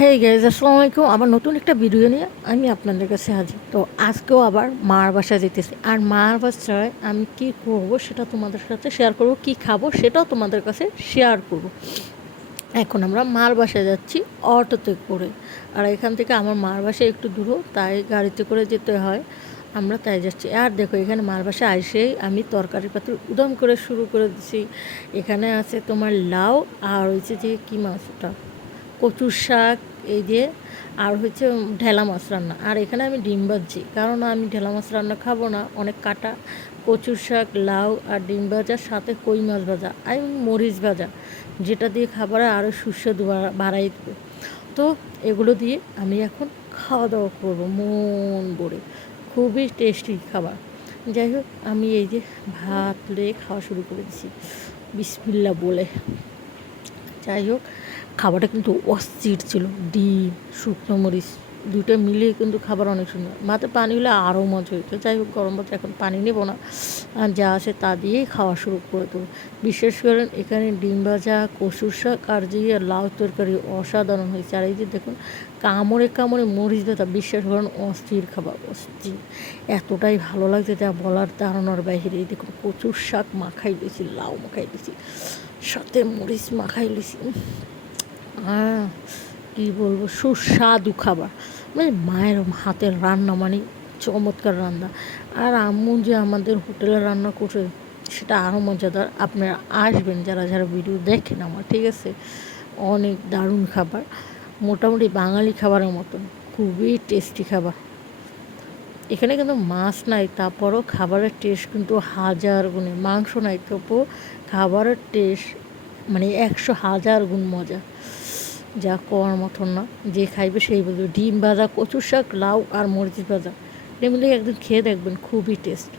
হ্যাঁ গাইজ আসসালামু আলাইকুম। আবার নতুন একটা ভিডিও নিয়ে আমি আপনাদের কাছে হাজির। তো আজকেও আবার মার বাসা যেতেছি। আর মার বাসায় আমি কি করব সেটা তোমাদের সাথে শেয়ার করব, কি খাব সেটাও তোমাদের কাছে শেয়ার করব। এখন আমরা মার বাসায় যাচ্ছি অটোতে করে। আর এখান থেকে আমার মার বাসায় একটু দূর, তাই গাড়িতে করে যেতে হয়। আমরা তাই যাচ্ছি। আর দেখো, এখানে মার বাসায় আইসেই আমি তরকারি পাত্র উদম করে শুরু করে দিছি। এখানে আছে তোমার লাউ আর হচ্ছে যে কী মাছটা কচুর শাক, এই যে, আর হচ্ছে ঢেলা মাছ রান্না। আর এখানে আমি ডিম ভাজছি, কারণ আমি ঢেলা মাছ রান্না খাব না, অনেক কাটা। কচুর শাক, লাউ আর ডিম ভাজার সাথে কই মাছ ভাজা, আর মরিচ ভাজা, যেটা দিয়ে খাবারে আরও সুস্বাদু বাড়া- বাড়াই দেবে। তো এগুলো দিয়ে আমি এখন খাওয়া দাওয়া করব, মন ভরে। খুবই টেস্টি খাবার। যাই হোক, আমি এই যে ভাত তুলে খাওয়া শুরু করে দিছি। বিসমিল্লা বলে। যাই হোক খাবারটা কিন্তু অস্থির ছিল, ডিম, শুকনো মরিচ দুটো মিলিয়ে কিন্তু খাবার অনেক সুন্দর। মাত্র পানি হলে আরও মজা হইতো। যাই হোক, গরম ভাতে এখন পানি নেব না। আর যা আছে তা দিয়েই খাওয়া শুরু করে দেবো। বিশেষ করে এখানে ডিম ভাজা, কচুর শাক আর যে লাউ তরকারি অসাধারণ হয়েছে। আর এই যে দেখুন, কামড়ে কামড়ে মরিচ ব্যথা বিশ্বাস করেন অস্থির খাবার, অস্থির। এতটাই ভালো লাগছে যা বলার ধারণার বাইরে। দেখুন, কচুর শাক মাখাই দিয়েছি, লাউ মাখাই দিয়েছি, সাথে মরিচ মাখাই দিয়েছি। কী বলব, সুস্বাদু খাবার। মানে মায়ের হাতের রান্না মানে চমৎকার রান্না। আর আম্মু যে আমাদের হোটেলে রান্না করে সেটা আরও মজাদার। আপনারা আসবেন যারা যারা ভিডিও দেখেন আমার, ঠিক আছে? অনেক দারুণ খাবার। মোটামুটি বাঙালি খাবারের মতন, খুবই টেস্টি খাবার। এখানে কিন্তু মাছ নাই, তারপরও খাবারের টেস্ট কিন্তু হাজার গুণে। মাংস নাই, তবুও খাবারের টেস্ট মানে একশো হাজার গুণ মজা। যা কোয়ার মতন না, যে খাইবে সেই বলবে। ডিম ভাজা, কচুর শাক, লাউ আর মরিচ ভাজা। এগুলি একদিন খেয়ে দেখবেন, খুবই টেস্ট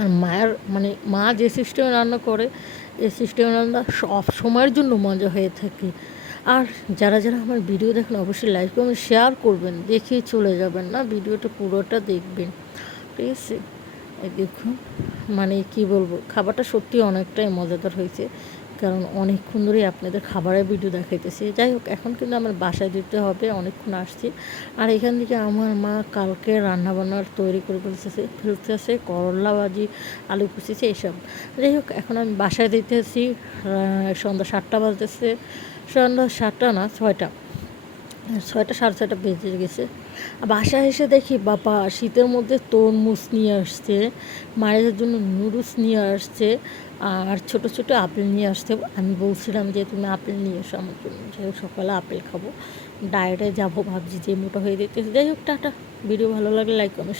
আর মায়ের মানে মা যে সিস্টেমে রান্না করে এই সিস্টেমে রান্না সব সময়ের জন্য মজা হয়ে থাকে। আর যারা যারা আমার ভিডিও দেখেন, অবশ্যই লাইক কমেন্ট শেয়ার করবেন। দেখে চলে যাবেন না ভিডিওটা পুরোটা দেখবেন। ঠিক আছে দেখুন মানে কি বলব, খাবারটা সত্যি অনেকটাই মজাদার হয়েছে। কারণ অনেকক্ষণ ধরেই আপনাদের খাবারের ভিডিও দেখাইতেছি। যাই হোক, এখন কিন্তু আমার বাসায় দিতে হবে, অনেকক্ষণ আসছি। আর এখান থেকে আমার মা কালকে রান্না বান্নার তৈরি করে ফেলতেছে ফেলতেছে, করলা ভাজি, আলু কুচিছে এইসব যাই হোক, এখন আমি বাসায় দিতেছি সন্ধ্যা সাতটা বাজতেছে, সন্ধ্যা সাতটা না, ছয়টা ছয়টা সাড়ে ছয়টা বেজে গেছে। বাসায় এসে দেখি, বাবা, শীতের মধ্যে তরমুজ নিয়ে আসছে মায়ের জন্য নুডলস নিয়ে আসছে, আর ছোট ছোট আপেল নিয়ে আসতে আমি বলছিলাম যে, তুমি আপেল নিয়ে এসো আমার জন্য। যাই হোক, সকালে আপেল খাব। ডায়েটে যাব ভাবছি, যে মোটা হয়ে যেতেছে। যাই হোক, টাটা। ভিডিও ভালো লাগলে লাইক কমেন্ট